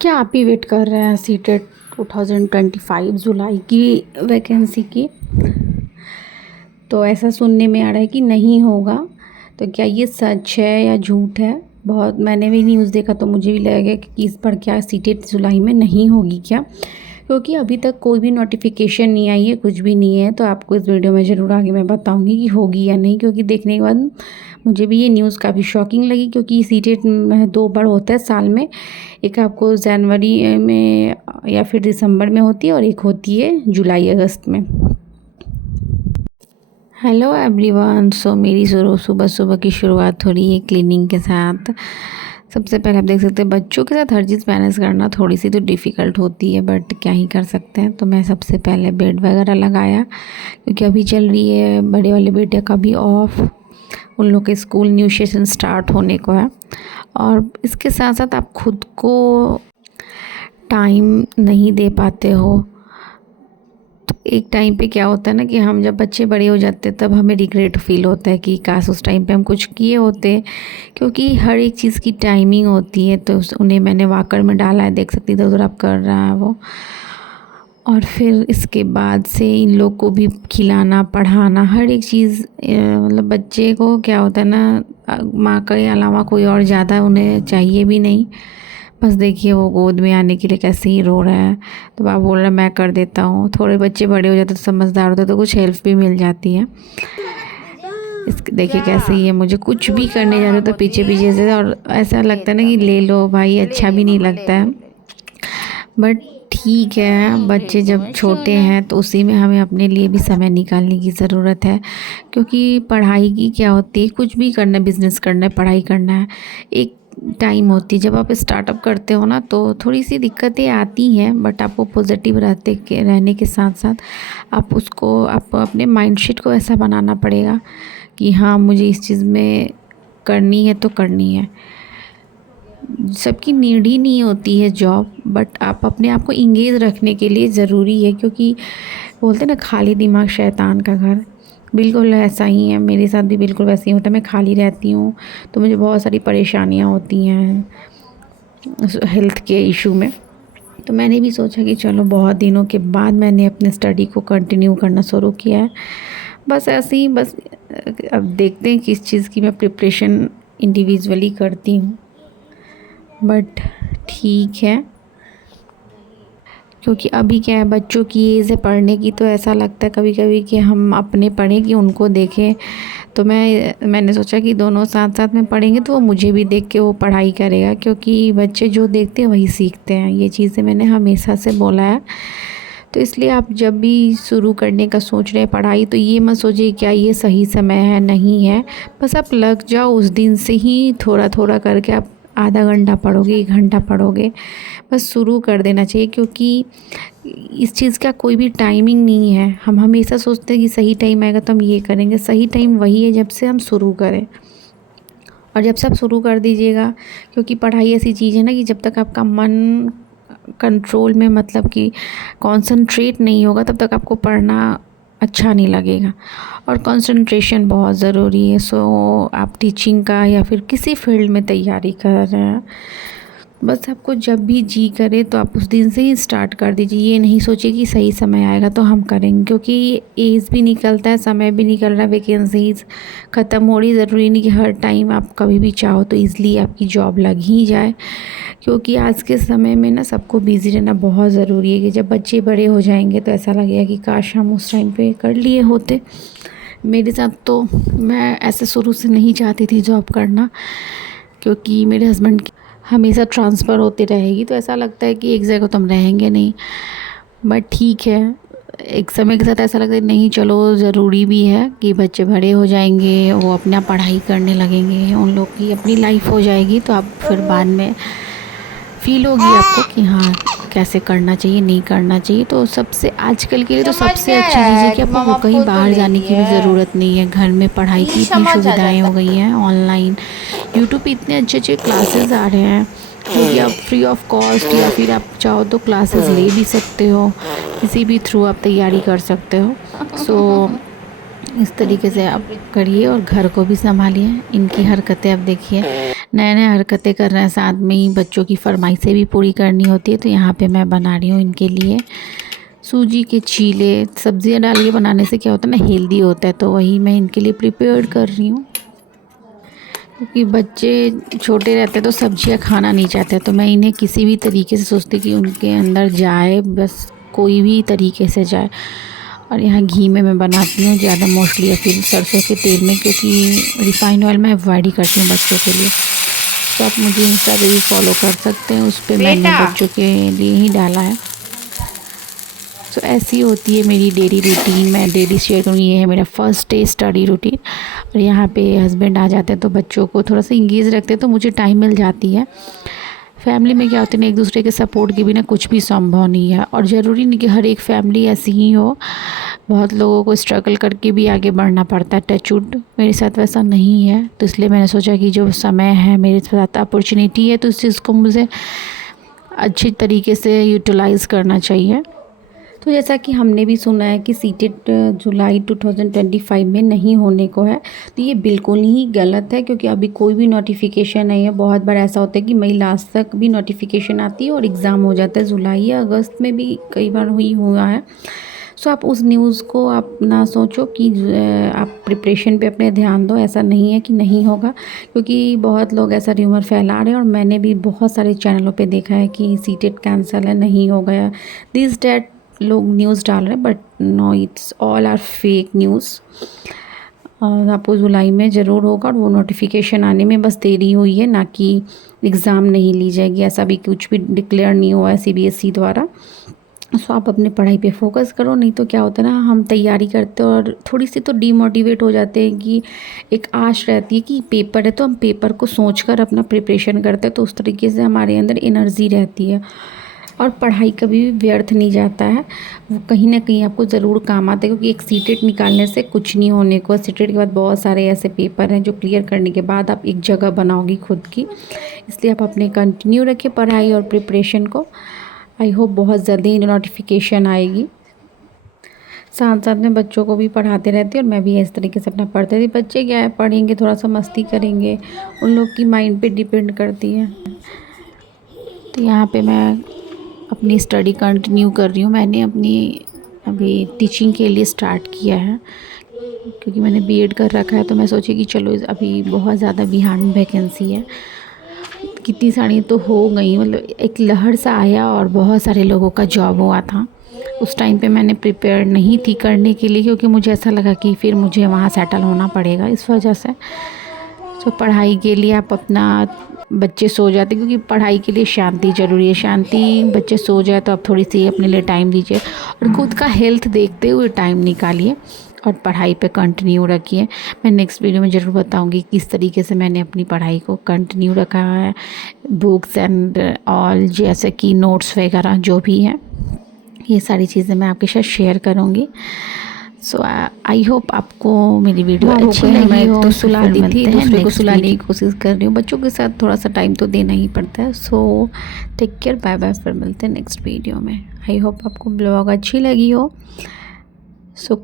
क्या आप ही वेट कर रहे हैं सीटेट 2025 जुलाई की वैकेंसी की? तो ऐसा सुनने में आ रहा है कि नहीं होगा। तो क्या ये सच है या झूठ है? बहुत मैंने भी न्यूज़ देखा तो मुझे भी लगा कि इस पर क्या सीटेट जुलाई में नहीं होगी क्या, क्योंकि अभी तक कोई भी नोटिफिकेशन नहीं आई है, कुछ भी नहीं है। तो आपको इस वीडियो में ज़रूर आगे मैं बताऊंगी कि होगी या नहीं, क्योंकि देखने के बाद मुझे भी ये न्यूज़ काफ़ी शॉकिंग लगी। क्योंकि सीटेट 2 बार होता है साल में, एक आपको जनवरी में या फिर दिसंबर में होती है और एक होती है जुलाई अगस्त में। Hello everyone. सो मेरी सुबह सुबह की शुरुआत हो रही है क्लीनिंग के साथ। सबसे पहले आप देख सकते हैं बच्चों के साथ हर चीज़ मैनेज करना थोड़ी सी तो डिफ़िकल्ट होती है, बट क्या ही कर सकते हैं। तो मैं सबसे पहले बेड वगैरह लगाया, क्योंकि अभी चल रही है बड़े वाले बेटे का भी ऑफ, उन लोग के स्कूल न्यू सेशन स्टार्ट होने को है। और इसके साथ साथ आप खुद को टाइम नहीं दे पाते हो। तो एक टाइम पे क्या होता है ना कि हम जब बच्चे बड़े हो जाते हैं तब हमें रिग्रेट फील होता है कि काश उस टाइम पे हम कुछ किए होते, क्योंकि हर एक चीज़ की टाइमिंग होती है। तो उन्हें मैंने वॉकर में डाला है, देख सकती, इधर उधर अब कर रहा है वो। और फिर इसके बाद से इन लोग को भी खिलाना पढ़ाना हर एक चीज़, मतलब बच्चे को क्या होता है ना, माँ के अलावा कोई और ज़्यादा उन्हें चाहिए भी नहीं। बस देखिए वो गोद में आने के लिए कैसे ही रो रहा है। तो आप बोल रहे हैं मैं कर देता हूँ। थोड़े बच्चे बड़े हो जाते तो समझदार होते तो कुछ हेल्प भी मिल जाती है। देखिए कैसे ही है, मुझे कुछ भी करने जाते तो पीछे पीछे से, और ऐसा लगता है ना कि ले लो भाई, अच्छा भी नहीं लगता है। बट ठीक है, बच्चे जब छोटे हैं तो उसी में हमें अपने लिए भी समय निकालने की ज़रूरत है। क्योंकि पढ़ाई की क्या होती है, कुछ भी करना है, बिज़नेस करना है, पढ़ाई करना है, एक टाइम होती है। जब आप स्टार्टअप करते हो ना तो थोड़ी सी दिक्कतें आती हैं, बट आपको पॉजिटिव रहने के साथ साथ आप अपने माइंडसेट को ऐसा बनाना पड़ेगा कि हाँ मुझे इस चीज़ में करनी है तो करनी है। सबकी नीड ही नहीं होती है जॉब, बट आप अपने आप को इंगेज रखने के लिए ज़रूरी है। क्योंकि बोलते हैं ना खाली दिमाग शैतान का घर, बिल्कुल ऐसा ही है। मेरे साथ भी बिल्कुल वैसे ही होता है। मैं खाली रहती हूँ तो मुझे बहुत सारी परेशानियाँ होती हैं हेल्थ के इशू में। तो मैंने भी सोचा कि चलो बहुत दिनों के बाद मैंने अपने स्टडी को कंटिन्यू करना शुरू किया है। बस ऐसे ही, बस अब देखते हैं किस चीज़ की मैं प्रिपरेशन इंडिविजुअली करती हूँ, बट ठीक है। क्योंकि अभी क्या है, बच्चों की एज है पढ़ने की, तो ऐसा लगता है कभी कभी कि हम अपने पढ़ें कि उनको देखें। तो मैंने सोचा कि दोनों साथ साथ में पढ़ेंगे तो वो मुझे भी देख के वो पढ़ाई करेगा, क्योंकि बच्चे जो देखते हैं वही सीखते हैं। ये चीज़ें मैंने हमेशा से बोला है। तो इसलिए आप जब भी शुरू करने का सोच रहे हैं पढ़ाई, तो ये मत सोचिए क्या ये सही समय है, नहीं है। बस आप लग जाओ, उस दिन से ही थोड़ा थोड़ा करके आप आधा घंटा पढ़ोगे, 1 घंटा पढ़ोगे, बस शुरू कर देना चाहिए। क्योंकि इस चीज़ का कोई भी टाइमिंग नहीं है। हम हमेशा सोचते हैं कि सही टाइम आएगा तो हम ये करेंगे। सही टाइम वही है जब से हम शुरू करें, और जब से आप शुरू कर दीजिएगा। क्योंकि पढ़ाई ऐसी चीज़ है ना कि जब तक आपका मन कंट्रोल में, मतलब कि कंसंट्रेट नहीं होगा, तब तक आपको पढ़ना अच्छा नहीं लगेगा। और कंसंट्रेशन बहुत ज़रूरी है। सो आप टीचिंग का या फिर किसी फील्ड में तैयारी कर रहे हैं, बस आपको जब भी जी करे तो आप उस दिन से ही स्टार्ट कर दीजिए। ये नहीं सोचिए कि सही समय आएगा तो हम करेंगे, क्योंकि एज भी निकलता है, समय भी निकल रहा है, वैकेंसीज ख़त्म हो रही। ज़रूरी नहीं कि हर टाइम आप कभी भी चाहो तो ईज़िली आपकी जॉब लग ही जाए। क्योंकि आज के समय में ना सबको बिज़ी रहना बहुत ज़रूरी है, कि जब बच्चे बड़े हो जाएंगे तो ऐसा लगेगा कि काश हम उस टाइम पे कर लिए होते। मेरे साथ तो, मैं ऐसे शुरू से नहीं चाहती थी जॉब करना, क्योंकि मेरे हस्बैंड की हमेशा ट्रांसफ़र होती रहेगी, तो ऐसा लगता है कि एक जगह तो हम रहेंगे नहीं। बट ठीक है, एक समय के साथ ऐसा लगता है नहीं चलो ज़रूरी भी है कि बच्चे बड़े हो जाएंगे, वो अपना पढ़ाई करने लगेंगे, उन लोग की अपनी लाइफ हो जाएगी, तो आप फिर बाद में फील होगी आपको कि हाँ कैसे करना चाहिए, नहीं करना चाहिए। तो सबसे आजकल के लिए तो सबसे अच्छी चीज़ है कि आपको कहीं बाहर जाने की भी ज़रूरत नहीं है। घर में पढ़ाई की इतनी सुविधाएं हो गई हैं, ऑनलाइन यूट्यूब पे इतने अच्छे अच्छे क्लासेस आ रहे हैं, जो कि आप फ्री ऑफ कॉस्ट, या फिर आप चाहो तो क्लासेस ले भी सकते हो, किसी भी थ्रू आप तैयारी कर सकते हो। सो इस तरीके से आप करिए और घर को भी संभालिए। इनकी हरकतें अब देखिए, नए नए हरकतें कर रहे हैं, साथ में ही बच्चों की फरमाइशें भी पूरी करनी होती है। तो यहाँ पे मैं बना रही हूँ इनके लिए सूजी के चीले। सब्जियाँ डाल के बनाने से क्या होता है ना, हेल्दी होता है, तो वही मैं इनके लिए प्रिपेयर कर रही हूँ। क्योंकि बच्चे छोटे रहते हैं तो सब्जियाँ खाना नहीं चाहते, तो मैं इन्हें किसी भी तरीके से सोचती कि उनके अंदर जाए, बस कोई भी तरीके से जाए। और यहाँ घी में मैं बनाती हूँ ज़्यादा मोस्टली, या फिर सरसों के तेल में, क्योंकि रिफाइंड ऑयल मैं अवॉइड ही करती हूँ बच्चों के लिए। तो आप मुझे इंस्टा पे भी फॉलो कर सकते हैं, उस पर मैंने बच्चों के लिए ही डाला है। तो ऐसी होती है मेरी डेली रूटीन, मैं डेली शेयर करूँगी। ये है मेरा फर्स्ट डे स्टडी रूटीन। और यहाँ पे हस्बैंड आ जाते हैं तो बच्चों को थोड़ा सा इंगेज रखते हैं, तो मुझे टाइम मिल जाती है। फैमिली में क्या होता है ना, एक दूसरे के सपोर्ट के बिना कुछ भी संभव नहीं है। और ज़रूरी नहीं कि हर एक फैमिली ऐसी ही हो, बहुत लोगों को स्ट्रगल करके भी आगे बढ़ना पड़ता है। टचवुड मेरे साथ वैसा नहीं है, तो इसलिए मैंने सोचा कि जो समय है मेरे साथ, अपॉर्चुनिटी है, तो इस चीज़ को मुझे अच्छी तरीके से यूटिलाइज़ करना चाहिए। तो जैसा कि हमने भी सुना है कि सीटेट जुलाई 2025 में नहीं होने को है, तो ये बिल्कुल ही गलत है, क्योंकि अभी कोई भी नोटिफिकेशन नहीं है। बहुत बार ऐसा होता है कि मई लास्ट तक भी नोटिफिकेशन आती है और एग्ज़ाम हो जाता है जुलाई या अगस्त में भी, कई बार हुआ है। सो आप उस न्यूज़ को आप ना सोचो कि आप प्रिपरेशन पे अपने ध्यान दो। ऐसा नहीं है कि नहीं होगा, क्योंकि बहुत लोग ऐसा र्यूमर फैला रहे हैं, और मैंने भी बहुत सारे चैनलों पे देखा है कि सीटेट कैंसिल है, नहीं हो गया, दिस डैट लोग न्यूज़ डाल रहे हैं। But no, it's all are fake news. और आपको जुलाई में ज़रूर होगा, और वो नोटिफिकेशन आने में बस देरी हुई है, ना कि एग्ज़ाम नहीं ली जाएगी। ऐसा भी कुछ भी डिक्लेयर नहीं हुआ है CBSE द्वारा। सो आप अपनी पढ़ाई पे फोकस करो। नहीं तो क्या होता है ना, हम तैयारी करते हैं और थोड़ी सी तो डीमोटिवेट हो जाते हैं, कि एक आश रहती है कि पेपर है, तो हम पेपर को सोचकर अपना प्रिपरेशन करते हैं, तो उस तरीके से हमारे अंदर एनर्जी रहती है। और पढ़ाई कभी भी व्यर्थ नहीं जाता है, वो कहीं ना कहीं आपको ज़रूर काम आता है। क्योंकि एक सीटेट निकालने से कुछ नहीं होने को, सीटेट के बाद बहुत सारे ऐसे पेपर हैं जो क्लियर करने के बाद आप एक जगह बनाओगी खुद की। इसलिए आप अपने कंटिन्यू रखें पढ़ाई और प्रिपरेशन को। आई होप बहुत जल्दी नोटिफिकेशन आएगी। साथ साथ में बच्चों को भी पढ़ाते रहते हैं, और मैं भी इस तरीके से अपना पढ़ते थी। बच्चे क्या है, पढ़ेंगे, थोड़ा सा मस्ती करेंगे, उन लोग की माइंड पे डिपेंड करती है। तो यहाँ पे मैं अपनी स्टडी कंटिन्यू कर रही हूँ। मैंने अपनी अभी टीचिंग के लिए स्टार्ट किया है, क्योंकि मैंने BEd कर रखा है, तो मैं सोची कि चलो अभी बहुत ज़्यादा बिहान वैकेंसी है। कितनी सारी तो हो गई, मतलब एक लहर सा आया और बहुत सारे लोगों का जॉब हुआ था। उस टाइम पे मैंने प्रिपेयर नहीं थी करने के लिए, क्योंकि मुझे ऐसा लगा कि फिर मुझे वहाँ सेटल होना पड़ेगा, इस वजह से। तो पढ़ाई के लिए आप अपना, बच्चे सो जाते, क्योंकि पढ़ाई के लिए शांति ज़रूरी है। शांति, बच्चे सो जाए तो आप थोड़ी सी अपने लिए टाइम दीजिए, और खुद का हेल्थ देखते हुए टाइम निकालिए, और पढ़ाई पे कंटिन्यू रखिए। मैं नेक्स्ट वीडियो में ज़रूर बताऊंगी किस तरीके से मैंने अपनी पढ़ाई को कंटिन्यू रखा है, बुक्स एंड ऑल, जैसे कि नोट्स वगैरह जो भी हैं, ये सारी चीज़ें मैं आपके साथ शेयर करूँगी। सो आई होप आपको मेरी वीडियो अच्छी लगी हो। तो सुला दी थी, दूसरे को सुलाने की कोशिश कर रही हूँ। बच्चों के साथ थोड़ा सा टाइम तो देना ही पड़ता है। So take care, bye bye, फिर मिलते हैं नेक्स्ट वीडियो में। आई होप आपको ब्लॉग अच्छी लगी हो। सो